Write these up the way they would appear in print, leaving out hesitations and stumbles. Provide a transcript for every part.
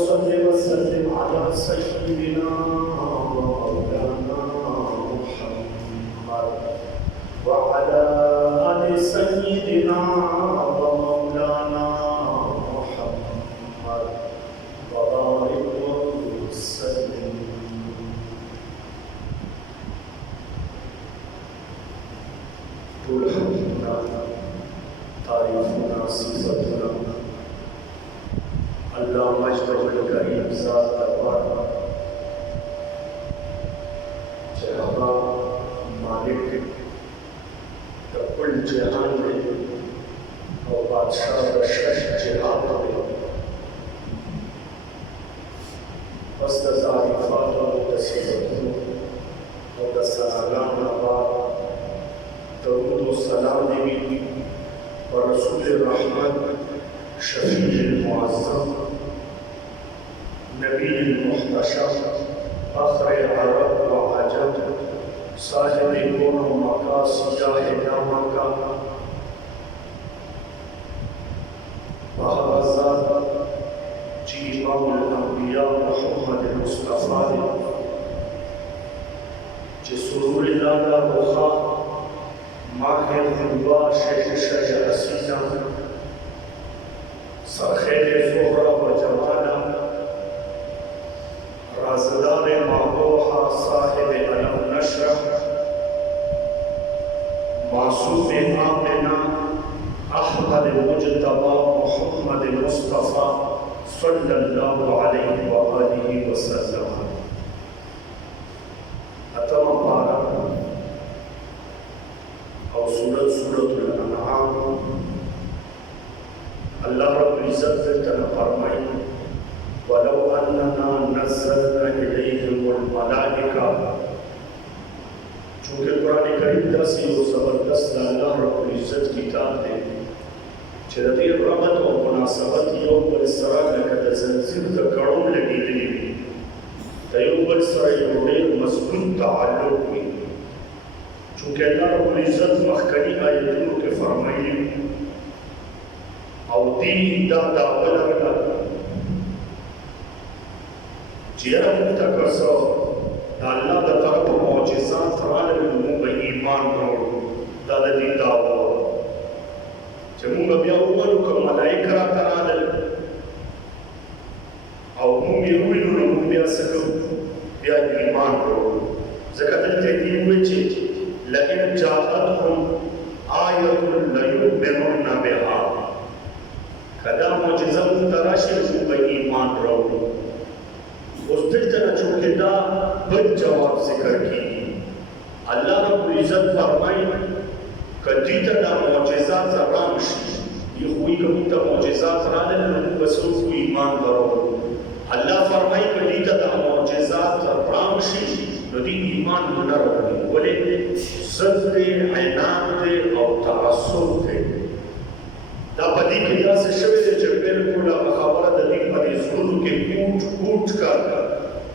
वसल्लि वसल्लिम अला सय्यिदिना मौलाना मुहम्मद व अला आलि सय्यिदिना मौलाना मुहम्मद व बारिक वसल्लिम। तारीफ़ुना सिफ़तुना अल्लाह मजदुल करीम ज़ात तबारक जहां मालिक कुल जहान में और बादशाह दशरश जहान में बस तारीफ़ात और तस्वीरों और सलाम नवाब दरूद व सलाम देवी और रसूल रहमत शफीउल मुअज़्ज़म नबीउल मुहतशम फ़ख्र अरब व अजम साहिब कौन व मका सियाह नामका वहज़त जी इमामुल अंबिया मुहम्मद मुस्तफ़ा जिसरूर लाला बुखा माहिर खुलवा शेख शह हसीना सरखेल ज़ोहरा व जमाना राज़दार माबूहा साहिब अलम नशर मासूम आमिना अहमद मुजतबा मुहम्मद मुस्तफ़ा सल्लल्लाहु अलैहि व आलिहि वसल्लम। अतम पारा और सूरतुल अनआम अल्लाह रब्बुल इज़्ज़त तआला फरमाई वलौ अन्ना नज़्ज़लना इलैहिमुल मलाइका। चूँकि कुरान करीम दसी वो ज़बरदस्त अल्लाह रब्बुल इज़्ज़त किताब है चरती रहमत और मुनासबत योग पर सरा लकद ज़ंजीर का कड़ों लगी दिली तयोग पर सरा योड़े मज़बूत ताल्लुक़ हुई। चूँकि अल्लाह रब्बुल इज़्ज़त मखकनी आयतों के फरमाई और दी दावल रखा जिया मुतकसो अल्लाह दा तरफ मौजिज़ात राले मुंब ईमान करो दादा दी दावो जमुंग बिया उमर को मलाइका कराले और मुंब रूइनु मुंब बिया सको बिया ईमान करो ज़कतल ते दी वची लकिन जाअतहुम आयतुन लयुमिनुन बिहा कदा मौजिज़ा तराशिल मुंब ईमान करो उस दिल तरह चूँकि दा बद जवाब जिक्र की अल्लाह रब्बुल इज़्ज़त फरमाई कदी दा मौजिज़ात रामशी ये हुई कभी ता मौजिज़ात राले लोग बसो को ईमान करो। अल्लाह फरमाई कदी दा मौजिज़ात रामशी नदी ईमान न रखी बोले ज़द ऐनान दे और तअस्सुब दे दा पदी किया से शवे जब बिल्कुल खबर दी पदी ज़ुल्म के कूट कर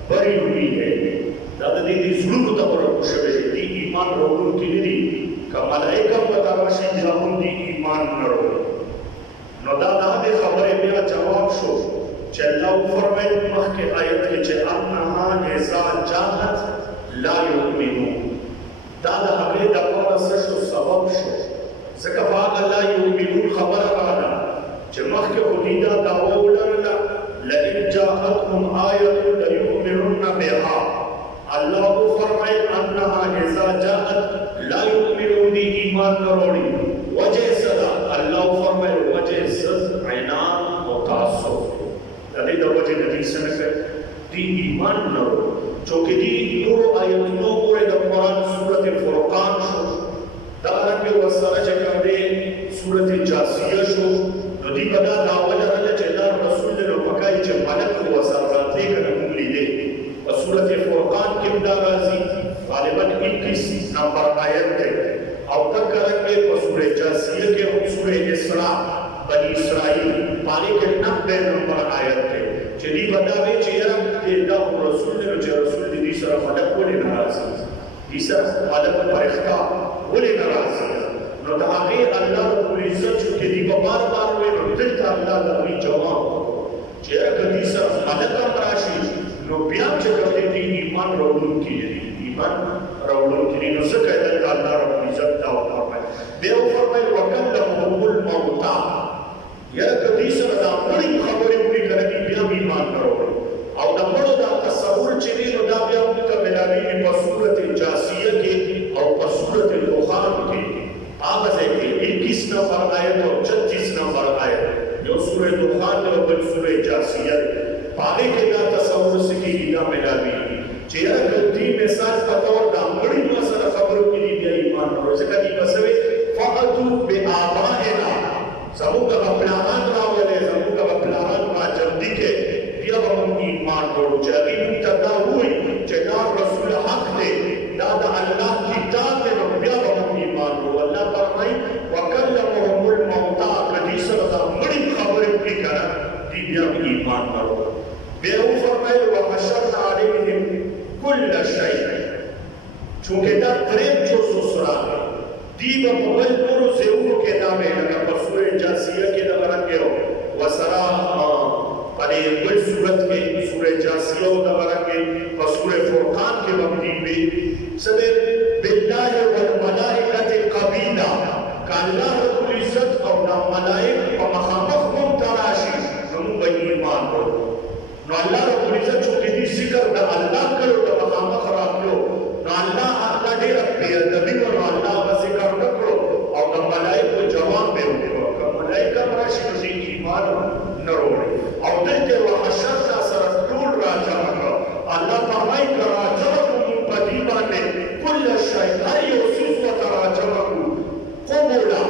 बरी हुई है दादा दी ज़ुल्म तबर शवे दी ईमान रोगुन की निरी का मलाइका बताराशी जामुन दी ईमान न रो न दादा दे खबरे मेरा जवाब शो चल्लाह फरमाए मख के आयत के चे अन्नहा इज़ा जाअत ला युमिनू दादा हमें दबारा सशो सबब शो ज़कफ़ाक ला युमिनू खबर आना जमख के खुदीदा दावा उड़रला लइन जाअतहुम आयतुन लयुमिनुन बिहा अल्लाह को फरमाए अन्नहा इज़ा जाअत ला युमिनून दी ईमान करोड़ी वजह सदा अल्लाह फरमाए वजह सद ऐनान व तअस्सुब दादी दा वजह नबी सनक दी ईमान न हो चूँकि दी नूर आयतों पूरे द कुरान सूरत फुरकान शो दारंग वसरा जकर दे सूरत जासिया शो नदी बदा दावल रल चला रसूल ने पकाई च मलक वसरा थे कर उंगली दे और सूरत फुरकान के दाराजी गालिबन 21 नंबर आयत है और तक करेंगे सूरत जासिया के सूरत इसरा बनी इसराइल पानी के 90 नंबर आयत है चली बतावे चेहरा के दा रसूल ने रसूल दी सरा मलक को नाराज तीसरा मलक फरिश्ता बोले नाराज न ताकि अल्लाह रब्बुल इज़्ज़त के दी बार बार वे दिल था अल्लाह दा भी जवाब चेहरा कदी सरा ملکم راشي نو بیا چې کوم دي ایمان راوړونکي دي ایمان راوړونکي دي نو څه کوي دلته الله رب العزت دا فرمایي بیا فرمایي وکلمهم الموتى یا کدي سره دا مړي خبرې وکړي کړي بیا ایمان راوړي او د مړو دا تصور چې دی نو دا بیا موږ ته ملاوي په صورت جاسیه کې او په صورت دخان کې هغه ځای کې 21 نمبر آیت او 36 نمبر آیت یو سورې دخان او بل سورې جاسیه باندې کې دا تصور سکی دا ملاوي چې هغه دې مثال پتو دا مړي نو سره خبرو کې دی بیا ایمان راوړي ځکه دی بسوي فاتو بآبائنا زموږ په پلانان راولې زموږ په پلانان ما جلدی کې بیا به موږ ایمان وروړو چې هغې موږ ته دا ووایي چې دا رسول حق دی دا د الله کتاب دی نو بیا به موږ ایمان وروړو الله فرمایي وکلمهم الموتى که دې سره دا مړي خبرې وکړي که نه دې بیا به ایمان وروړو بیا وفرمایل وحشرنا علیهم کل شیء چونکې دا درېیم جز اوس راغی دی به په بل نورو ځایونو کې دا وی لکه په سورې جاسیه کې دغه رنګې وسره په دې بل صورت کې سورې جاسیه او دغه رنګې په سورې فرقان کې به دې وي څه دی بالله والملائکة قبیلا که الله رب العزت او دا ملائک په مخامخ موږ ته راشي نو موږ به ایمان وروړو نو الله رب العزت چونکې دې ذکر د الله کړو د مخامخ راتلو نو الله ډېره بېادبي وه نو الله به ذکر نه کړو او د ملایکو جواب به یې وکړو که ملایکه هم راشي نو دې ایمان نه راوړي او دلته وحشرنا سره ټول راجمع کړه الله فرمایي که راجمع کړو موږ په دې باندې کل شی هر یو څیز ورته راجمع کړو قبولا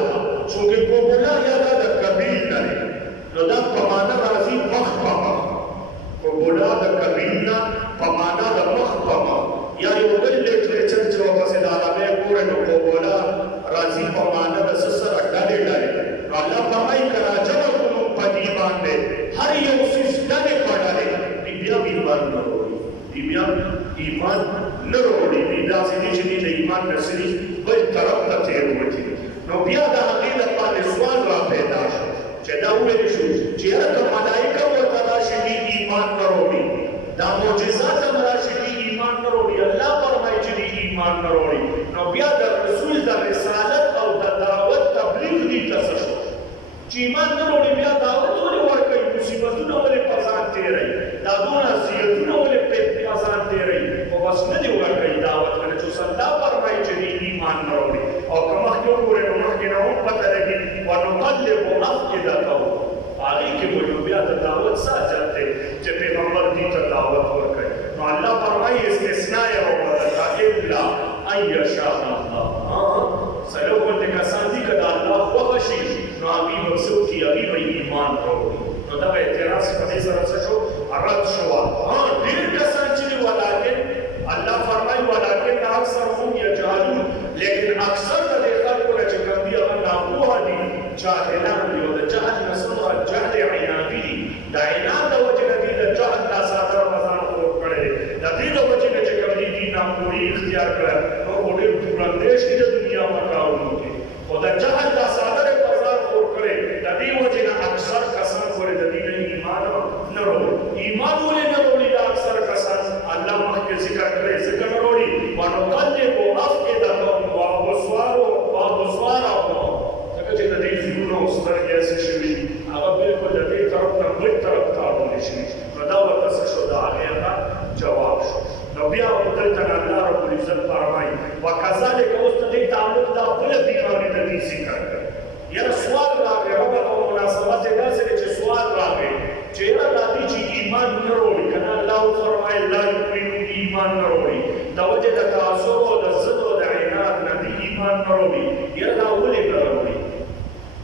چونکې قبولا یا دا د قبیل نه دی نو دا په معنا راځي مخ په مخ قبولا د قبیل نه په معنا د مخ په مخ یا یو بل لټریچر چې ورپسې د عربۍ ګورئ نو قبولا راځي په معنا د څه سره ډلې ډلې نو الله فرمایي که راجمع کړو موږ په دې باندې هر یو څیز ډلې په ډلې دې بیا ایمان نه راوړي دې بیا ایمان نه راوړي دې داسې دي چې دې د ایمان نه سړي بل طرف ته تېروتي نو بیا د هغې دپاره سوال را پیدا شو چې دا وویل شو چې یاره که ملایکه ورته راشي دې ایمان نه راوړي دا معجزات هم راشي دې ایمان نه راوړي الله فرمایي چې دې ایمان نه راوړي نو بیا د رسول د رسالت او د دعوت تبلیغ دې ته څه شو چې ایمان نه راوړي بیا دعوت ولې ورکوي مصیبتونه ولې په ځان تېروي دا دونه اذیتونه ولې په ځان تېروي خو بس نه دې ورکوي دعوت کنه چې اوس الله فرمایي چې دې ایمان نه راوړي او که مخکې وګورئ نو مخکې نه هم پته لګي ونقلب افئدتهم هغې کې به نو بیا د دعوت څه اجر دی چې پیغمبر دې ته دعوت ورکوي نو الله فرمایي استثناء یې راوبلله الا ان یشاء الله څلور غوندې کسان دي که د الله خوښه شي نو هغوی به څه وکړي هغوی به ایمان راوړي نو دغه اعتراض په دې سره څه شو رد شو ډېر کسان چې دي ولکن الله فرمایي ولکن اکثرهم یجهلون لیکن اکثر د دې خلکو نه چې کوم دي هغه ناپوهه دي جاهلان دي او د جهل نه څه مراد جهل عنادي دي د عناد د وجې نه دي د جهل دا ساده رمضان خور کړی دی د دې د وجې نه چې کوم دي دي ناپوهي اختیار کړه نو خو ډېر دوراندیش دي د دنیا په کارونو کې خو د جهل دا ساده بازار خور کړی د دې وجې نه اکثر کسان پورې د دې نه ایمان نه راوړي ایمان ولې نه راوړي دا اکثر کسان الله مخکې ذکر کړی ځکه نه راوړي ونقلب افئدتهم وابصارهم ځکه چې د دې زړونه او سترګې هسې شوي هغه بلکل د دې طرف نه بل طرف ته اړولې شوي نو دا ورته څه شو د هغې هغه جواب شو نو بیا دلته نه الله رب العزت فرمایي وکذلک اوس د دې تعلق دا بله بیماري د دې ذکر کړي یاره سوال راغی ربط او مناسبت یې داسې دی چې سوال راغی چې یاره دا دي چې ایمان نه راوړي که نه الله وفرمایل لا یؤمنون ایمان نه راوړي د وجې د تعصب او د ضد او د عناد نه دي ایمان نه راوړي یاره دا ولې نه راوړي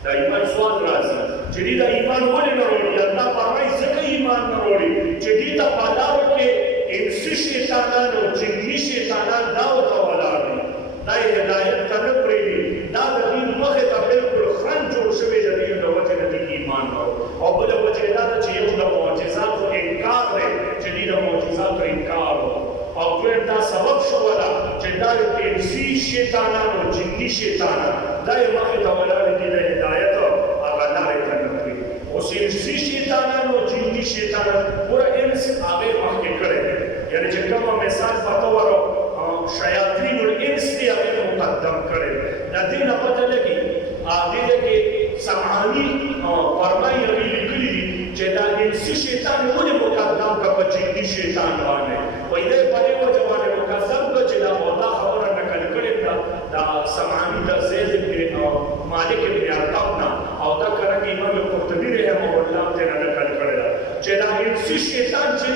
دا ایمان سوال راځي چې دې دا ایمان ولې نه راوړي الله فرمایي ځکه ایمان نه راوړي چې دې ته په لاره کې انسي شیطانان او جني شیطانان دا ورته ولاړ دي دا یې هدایت ته نه پرېږدي دا د دین مخې ته بلکل خنډ جوړ شوی د دې د وجې نه دې ایمان راوړي او بله وجه یې دا ده چې یو د معجزاتو انکار دی چې دې د معجزاتو انکار او دویم دا سبب شوله چې دا د انسي شیطانان او جني شیطانان دا یې مخې ته ولاړ دي د هدایت هغه لارې ته نه پرېږدي اوس انسي شیطانانو جنی شیطانان پورا انس هغه مخکې کړی یعنی چې کومه مثال په تور شیاطین الانس دی هغه مقدم کړی د دې نه پته لګي هغه کې سمعانی فرمایي لیکلي دي چې دا انسي شیطان ولې مقدم کړ په جنی شیطان باندې وایي دې په دې وجه باندې مقدم کړ چې دا ودا خبره نقل کړې دا سمعانی د زید بن مالک بن ارقم او دا کرنګ امام قرطبي رحمه الله ته نقل کړی دا چې دا انسي شیطان چې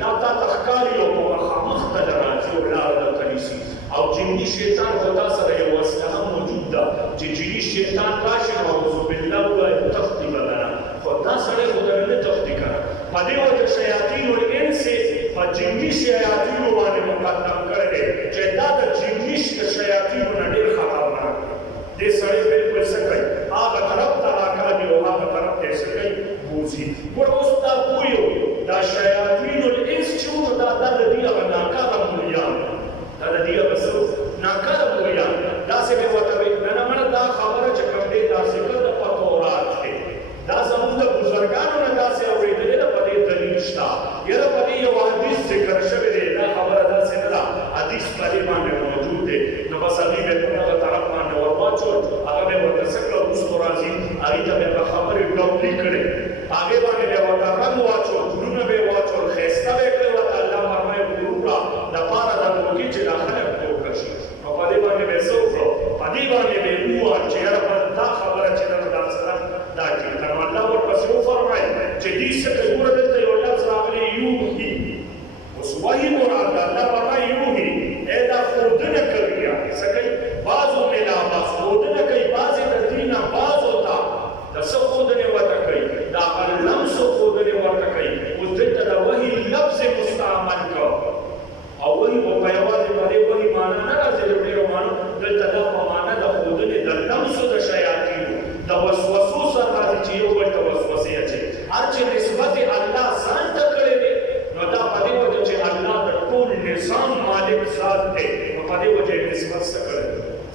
دا تا تخکاری او مخامخ ته راځي او لار د کلیسي او جنی شیطان خدا سره یو وسله موجود ده چې جنی شیطان راشي او اعوذ بالله ولا تختی بدنا خدا سره خدا نه تختی کړه په دې وجه شیاطین الانس په جنی شیاطین باندې مقدم کړي چې دا د جنی شیاطین نه ډېر خطرناک دي سره بالکل سکه هغه طرف ته راکاږي او هغه طرف ته سکه بوزي ورته دا پویو دا شیاطین الانس چې دا د دې هغه ناکاره مليان دا د دې هغه ناکاره مليان دا څه به وته نه نه دا خبره چې کوم دې دا ذکر د پتورات دی دا زموږ د بزرګانو نه دا څه اورېدلې ده په دې دلیل شته یره په دې یو حدیث ذکر شوی دی دا خبره دا څه نه ده حدیث په دې باندې موجود دی نو بس هغه به په هغه طرف باندې ورواچو هغه به ورته څنګه اوس راځي هغه ته به خبرې ډوبلي کړي هغه باندې به ورته رنگ واچو ګلونه به واچو خيسته به کړو الله فرمایي ګورا د پاره د لوګي چې داخله کوي نو په دې باندې به څوکو په دې باندې به مو چې دا خبره چې دا سره دا چې الله ورپسې فرمایي چې دې څه ګور دلته یو لفظ راغلی یوهي اوس وایي مراد الله فرمایي یوهي دا خودنه کوي څه کوي بعضو ملا باز خودنه کوي بعضې د دینه بعضو ته د څه خودنې ورته کوي دا لمس خودنې ورته کوي اوس دلته د وحي لفظ مستعمل کړ او وحي په یوازې په دې وحي معنا نه راځي د ډېرو معنو دلته دا په معنا د خودنې د لمسو د شیاطینو د وسوسو سره راځي چې یو بل ته وسوسې اچوي هر چې نسبت الله ځان ته کړی دی نو دا په دې وجه چې الله د ټول نظام مالک ذات دی نو په دې وجه نسبت څه کړی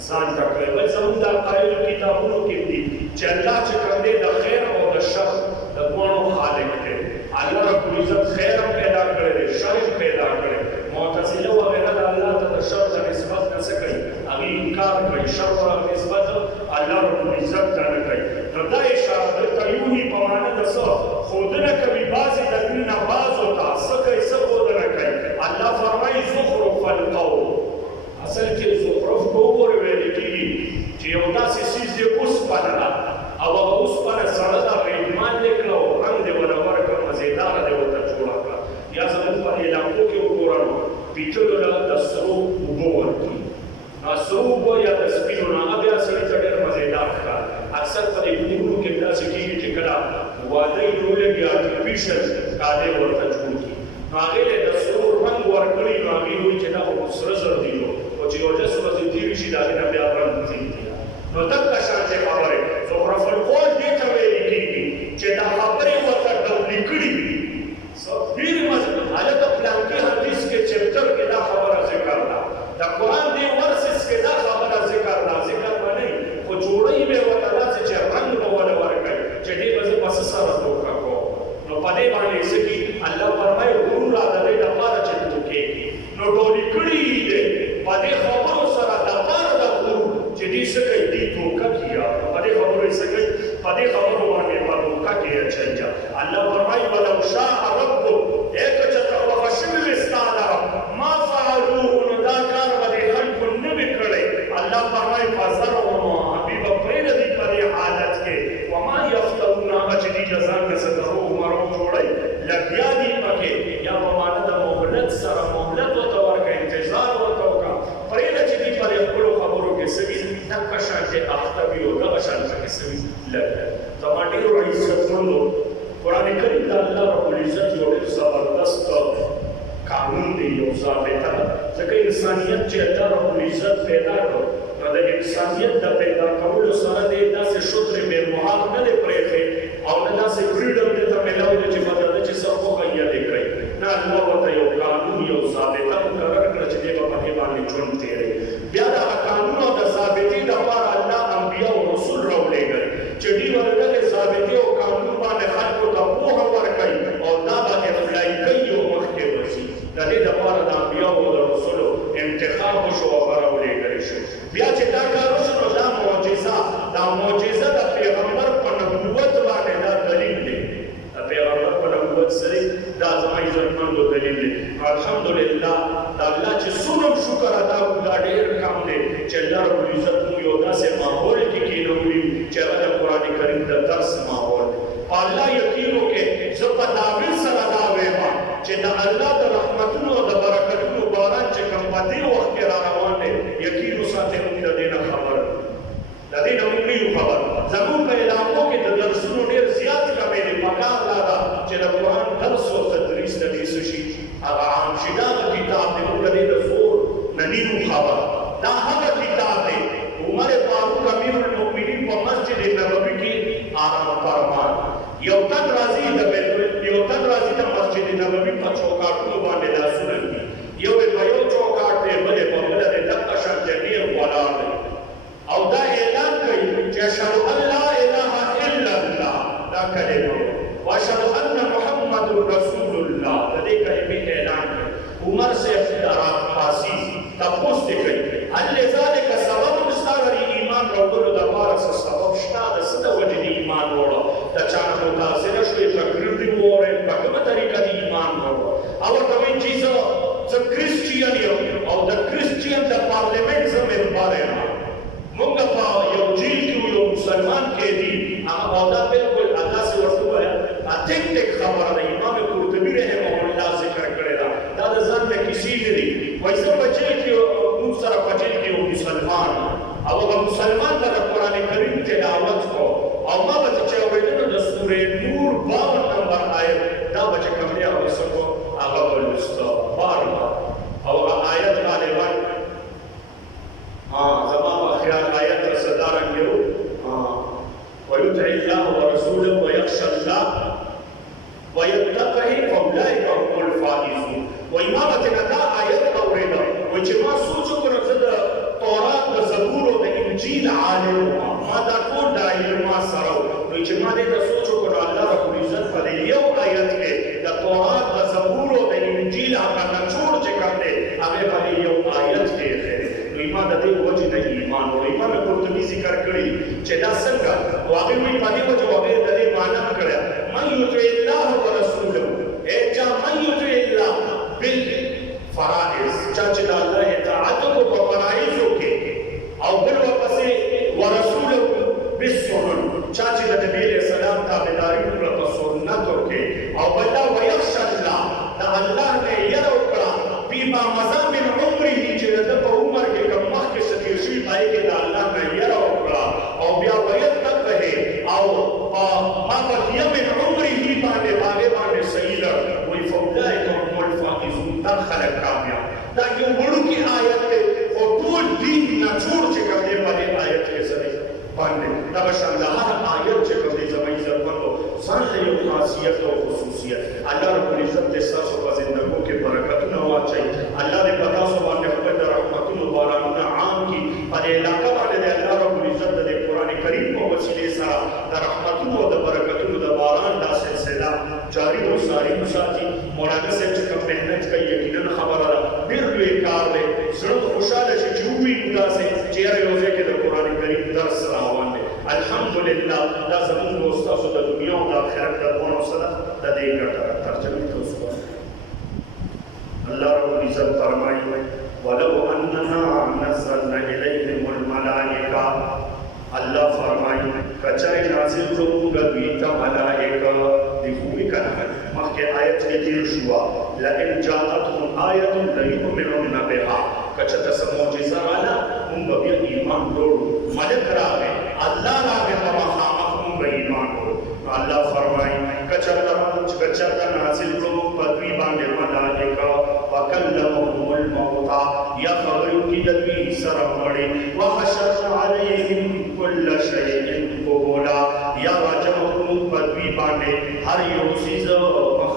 ځان ته کړی بل زموږ د عقایدو کتابونو کې دي چې الله چې کوم دی د خیر او د شر د دواړو خالق دی الله رب العزت خیر هم پیدا کړی دی شر هم پیدا کړی معتزله وغیره د الله ته د شر د نسبت نه څه کوي هغې انکار کوي شر ورته نسبت الله رب العزت ته نه کوي نو دا اشاره دلته یوهي په معنا د څه ښودنه کوي بعضې د دوی نه بعضو ته څه کوي څه ښودنه کوي الله فرمایي زخرف القول اصل کې زخرف په وګورې ویل کېږي چې یو داسې څیز دی اوسپنه ده او هغه اوسپنه سړه ده ریډمان دې کړه او رنګ دې ورته ورکړه مزېداره دې ورته جوړه کړه یا زموږ په علاقو کې وګورئ پیچلو له د سرو اوبه ورکړي سرو اوبه یا د سپینو نه هغه بیا سړي ته ډېر مزېدار ښکاري اکثر په دې کورونو کې داسې کېږي چې کله واده یې جوړېږي آرټیفیشل کالي ورته جوړ کړي نو هغې له د سرو رنګ ورکړي نو هغې وایي چې دا خو سره زر دي او چې یو لس ورځې تېرې شي د هغې نه بیا رنګ ځي نو دغه شانتې خبرې زخرف القول دې ته ویل کېږي چې دا خبرې ورته ډولې کړي وي ډېرې هلته پلانکي حدیث کې چپټر کې دا خبره ذکر ده د قرآن دې ورسس کې دا خبره ذکر ده ذکر به نه وي خو جوړوي به ورته داسې چې رنګ به وله ورکوي چې دې به زه پسه سره دوکه کوم نو په دې باندې څه کي الله فرمایي غرور د دې لپاره چې دوکې کړي نو ډولې کړي دې په دې خبرو سره دپاره د غرور چې دې څه کوي دې دوکه کړي په دې خبرو یې څه کوي په دې خبرو باندې په دوکه کې یې اچوي الله فرمایي ولو شاء ربک ایک چې ته خوښه شوي وي ستا د رب ما فعلوه نو دا کار به دې خلکو نه وي کړی الله فرمایي فذرهم حبیب پرېږدي په دې حالت کې وما یفترون هغه چې دي د ځان نه څه دروغ مرو جوړوي لګیا دي پکې یا په معنا د مهلت سره مهلت ورته ورکړه انتظار ورته وکړه پرېږده چې دي په دې خپلو خبرو کې څه وي دغه شانتې اخته وي او دغه شانته کې څه وي لګیا زما ډېرو عزتمندو قرآن کریم د الله رب العزت یو ډېر زبردست قانون دی یو ضابطه ده ځکه انسانیت چې الله رب العزت پیدا کړ نو د انسانیت د پیدا کولو سره دی داسې شترې بېمحال نه دی پرېښی او نه داسې فریډم دې ته میلاوي ده چې بدله چې څه خوښه یې دې کړئ نه الله ورته یو قانون یو ضابطه مقرر کړه چې دی به په دې باندې ژوند تېروي بیا دغه قانون او د ضابطې لپاره الله انبیا او رسول راولېږل چې دوی به د دغې ضابطې او قانون باندې خلکو ته شو او راولېږلی شو. بیا چې دا کار وشو نو دا معجزه د پیغمبر په نبوت باندې دا دلیل دی. د پیغمبر په نبوت سره دا زما عزتمندو دلیل دی. الحمدلله د الله چې څومره شکر ادا کړو دا ډېر کم دی چې الله رب العزت موږ یو داسې ماحول کې کېنولي چې هغه د قرآن کریم د درس ماحول دی. په الله یقین وکړئ زه په تعبیر سره دا وایم چې د الله د رحمتونو او د برکتونو باران چې کوم په دې وخت کې را روان دی یقین وساتئ موږ د دې نه خبر د دې نه موږ نه یو خبر. زموږ په علاقو کې د درسونو ډېر زیات کمی دی. پکار دا ده چې د قرآن درس او تدریس د دې څه شي هغه عام شي. دا کتاب دی موږ د دې د زور نه نه یو خبر. دا هغه کتاب دی عمر فاروق امیر المؤمنین په مسجد نبوي کې آرام فرمان یو تن راځي د مسجد نبوي په چوکاټونو باندې لاسونه دي. یو په یو چوکاټ دی بلې په بله دی دغه شان جميع ولاړ دی او دا اعلان کوي چې اشهد ان لا اله الا الله دا کلمه واشهد ان محمد رسول الله د دې کلمې اعلان کوي. عمر سے فاسی تپوس دی کوي هل لذلك سبب مستار ایمان راوړلو د پاره سبب شته د څه د وجې د ایمان وړو د چا نه متاثره شوې تقریر دی ووایي په کومه طریقه د ایمان وړو او ورته وایي چې زه کرسچین یم او د کرسچین د پارلمنټ زه ممبر یم. موږ په یو جیل کې یو مسلمان کې دي او دا بالکل الله سي ورته وایي اتنټیک خبره ده. امام قرطبي رحمه الله ذکر کړی ده دا د ځان نه کیسې نه دي. وایي زه په جیل کې موږ سره په جیل کې یو مسلمان او هغه مسلمان ته د قرآن کریم تلاوت کو او ما به چې اورېدل د سورې نور 52 نمبر آیت دا به چې کوم دی هغه څه کو هغه ولسته بار او آیت غالبا زما په خیال آیت صدارنګ یو ويطع الله ورسوله ويخشى الله ويتقه فاولئك هم الفائزون. وإمامتنا دا آیت اورېده وایي چې ما سوچ وکړم زه د تورات د زبور او د انجیل عالم ما دا ټول د علم ما سره نو چې ما دې ته سوچ وکړو الله رب العزت په دې یو آیت کې د تورات د زبور او د انجیل هغه نچوړ چې کوم دی هغه په یو آیت کې نو ما د دې وجه نه ایمان او امام قرطبي ذکر کړی چې دا څنګه واقع وي په دې وجه واقع د دې معنا کړه من یطع الله ورسوله اچا من یطع الله بالفرائض چې د الله اطاعت کو په فرایض کې او بل ورپسې ورسوله بالسنن چې د نبی له سلام تابعداري وکړه په سنتو کې او بل ويخشى الله دا الله نه یره وکړه بما مزامن عمره چې د په عمر کې کوم مخکې ستیر شي پای کې د الله نه یره وکړه او بیا ويتقه او ما بقي من عمره باندې صحیح ده وي فاولئک هم الفائزون. دا خلک کامیاب. دا یو وړوکی آیت دی خو ټول دین نچوړ چې کوم دی په دې آیت کې سره باندې دا شان د هر آیت چې کوم دی زموږ ضرورتو ځان له یو خاصیت او خصوصیت الله رب العزت دې تاسو په زندګو کې برکتونه واچي. الله دې په تاسو باندې خپل رحمتونو بارانونه عام کړي. په دې علاقه باندې الله رب العزت د قرآن کریم په وسیله سره د رحمتونو او د برکتونو د باران دا سلسله جاری او ساری وساتي. مولانا صاحب چې کوم مهنت کوي یقینا خبره ده ډېر لوی کار دی. زړه خوشاله شي چې ووینو داسې چې یاره یو ځای کې د قرآن کریم درس روان دی. الحمدلله دا زموږ او ستاسو د دنیا او د آخرت د دواړو سره د دې ګټه ترجمه کوو. الله رب العزت فرمایي ولو اننا نزلنا الیهم الملائکه الله فرمایي کچای نازل کوو دوی ته ملائکه دی خوې کنه مخکې آیت کې تیر شو لئن جاءتهم آیه ليؤمنون بها کچته سم معجزه والا موږ بیا ایمان وروړو. ملک راغی الله راغی په مخامخ موږ ایمان وروړو. الله فرمایي کچته نازل کوو په دوی باندې ملائکه وکلمهم الموتى یا خبرو کې د دوی سره مړي وحشرنا علیهم كل شيء قبولا یا راجمهم په دوی باندې هر یو څیز مخ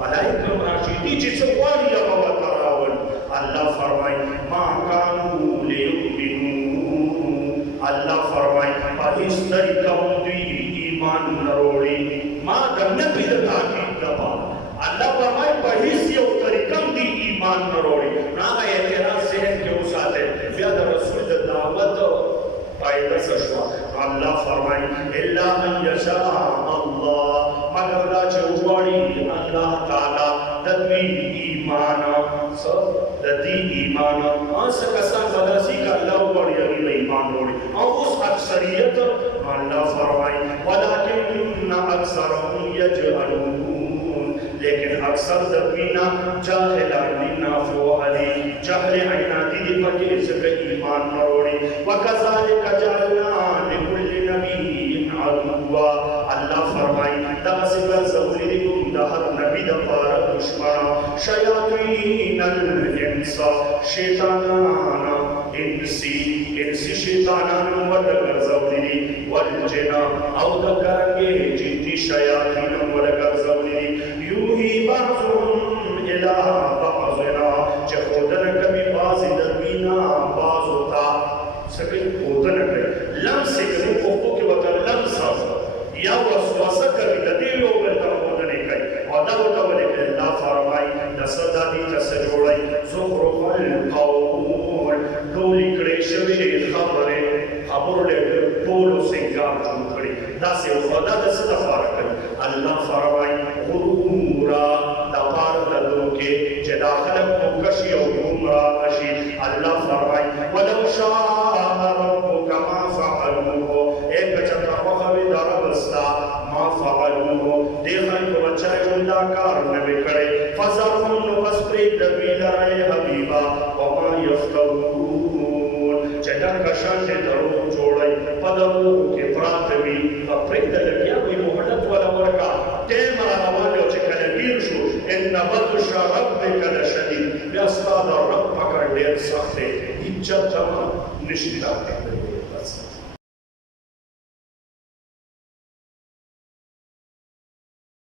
ملائکه راشدي چې څه غواړي هغه ورته راول. الله فرمایي ما كانوا ليؤمنوا الله فرمایي په هیڅ طریقه دوی ایمان نه وروړي. ما د نبي د تاکید لپاره الله فرمایي په هیڅ یو طریقه دی ایمان نه وروړي. هغه اعتراض ذهن دعوت پایده سشوا. اللہ فرمائی الا ان یشاء اللہ، مگر دا چوڑی اللہ تعالی ددوی ایمان ددی ایمان آنسا کسان بداسی کا اللہ وڑی اگی ایمان وڑی اور اس اکثریت اللہ فرمائی ولیکن اکثرهم یجعلون، لیکن اکثر دبینا جاہلانی نافوہلی جہل عیناتی دی پکی سکر ایمان مروڑی وَكَذَلِكَ جَعَلْنَا لِكُلِّ نَبِيٍّ عَدُوًّا، اللہ فرمائی دغسبر زولیکم دہر نبی دپار دشمنا شیاطین الانس، شیطانانا انسی شیطانانا ودگر زولی والجنا او دگرنگے جنتی شیاطین ودگر زولی یوہی بعضهم الى بعضنا، چه خودن کبھی بعض درمینا بعض ہوتا سکن خودن کبھی لمس کنو کوپو کے وقت لمس یا وسوسہ کبھی ددیو برتا خودن کئی ودا ودا ولی کہ اللہ فرمائی نصدا دی تسجوڑائی زخرف القول ڈولی کڑے شوی خبرے خبر لے ڈولو سنگار چون کڑی دا سے ودا دستا فارکن اللہ فرمائی غرورا دپار دلو کے جدا خلق مکشی و گمراہ اشی، اللہ فرمائی وَلَوْ شَاءَ رَبُّكَ مَا فَعَلُوهُ، ایک چکا وخوی دربستا ما فعلوه دیخن کو بچائے اللہ کار نبی کرے فَذَرْهُمْ نُبَسْ پرید دبی لرائے حبیبا وَمَا يَفْتَرُونَ، جدا کشان سے درو جوڑائی پدرو کے پراتوی پرید لگیا کوئی محلت والا ورکا تیم آوانیو چکل گیر شو ان بطش ربک لشدید، بیا استاد رب پکر دیر سختے اجت تمام نشتہ